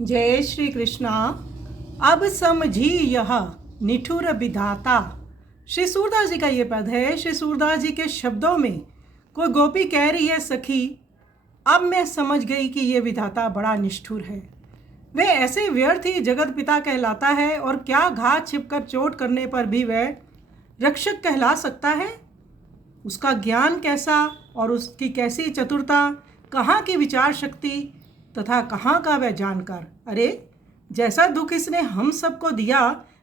जय श्री कृष्णा। अब समझी यह निठुर विधाता। श्री सूरदास जी का ये पद है। श्री सूरदास जी के शब्दों में कोई गोपी कह रही है, सखी अब मैं समझ गई कि ये विधाता बड़ा निष्ठुर है। वह ऐसे व्यर्थ ही जगत पिता कहलाता है और क्या घात छिपकर चोट करने पर भी वह रक्षक कहला सकता है। उसका ज्ञान कैसा और उसकी कैसी चतुरता, कहाँ की विचार शक्ति तथा कहाँ का वह जानकार। अरे जैसा दुख इसने हम सबको दिया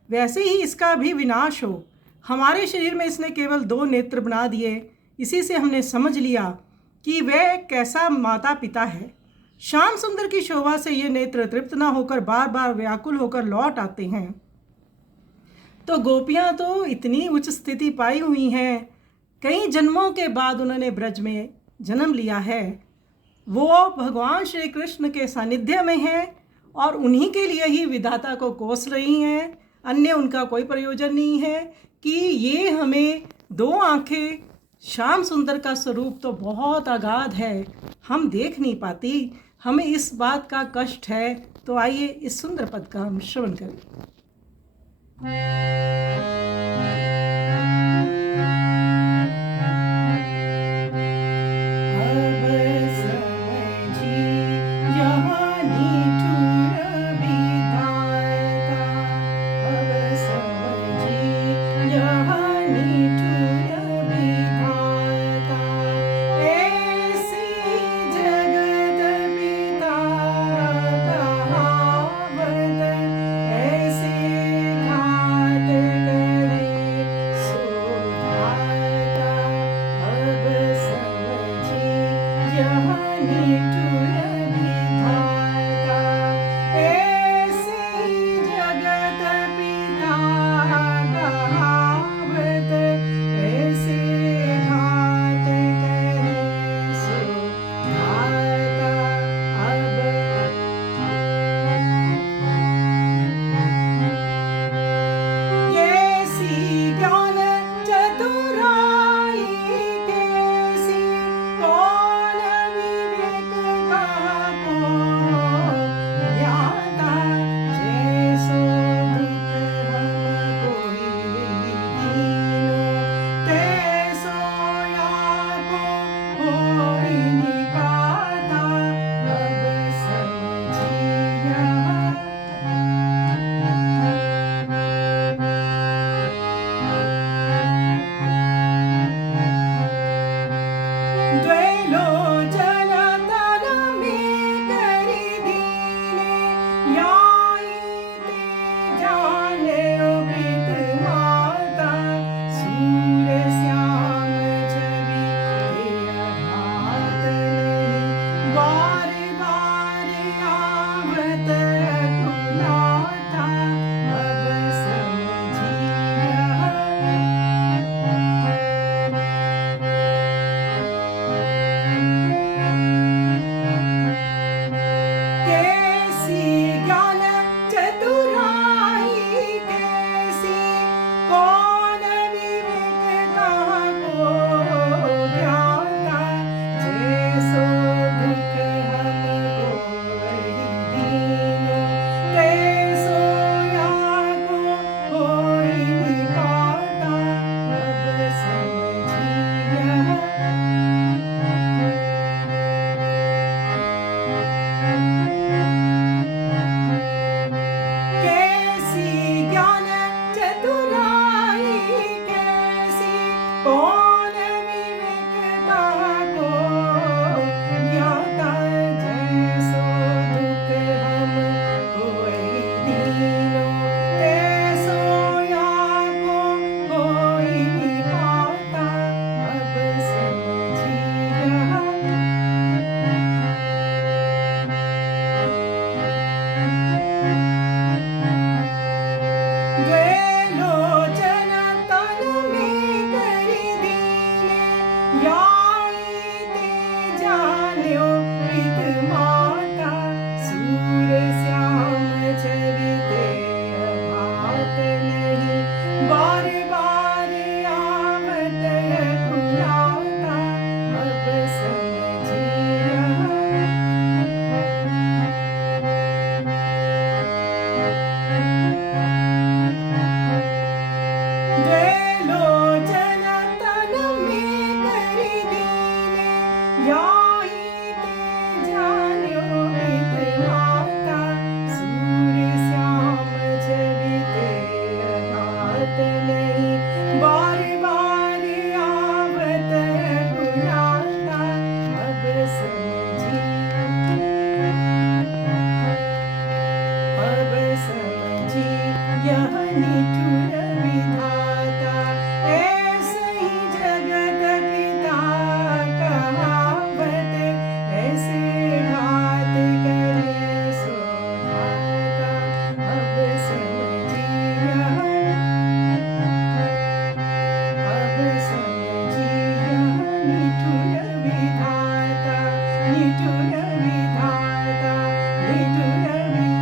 वैसे ही इसका भी विनाश हो। हमारे शरीर में इसने केवल 2 नेत्र बना दिए। इसी से हमने समझ लिया कि वह कैसा माता पिता है। श्याम सुंदर की शोभा से ये नेत्र तृप्त न होकर बार बार व्याकुल होकर लौट आते हैं। तो गोपियाँ तो इतनी उच्च स्थिति पाई हुई हैं, कई जन्मों के बाद उन्होंने ब्रज में जन्म लिया है। वो भगवान श्री कृष्ण के सानिध्य में हैं और उन्हीं के लिए ही विधाता को कोस रही हैं। अन्य उनका कोई प्रयोजन नहीं है कि ये हमें 2 आँखें, श्याम सुंदर का स्वरूप तो बहुत अगाध है, हम देख नहीं पाती, हमें इस बात का कष्ट है। तो आइए इस सुंदर पद का हम श्रवण करें। नींद है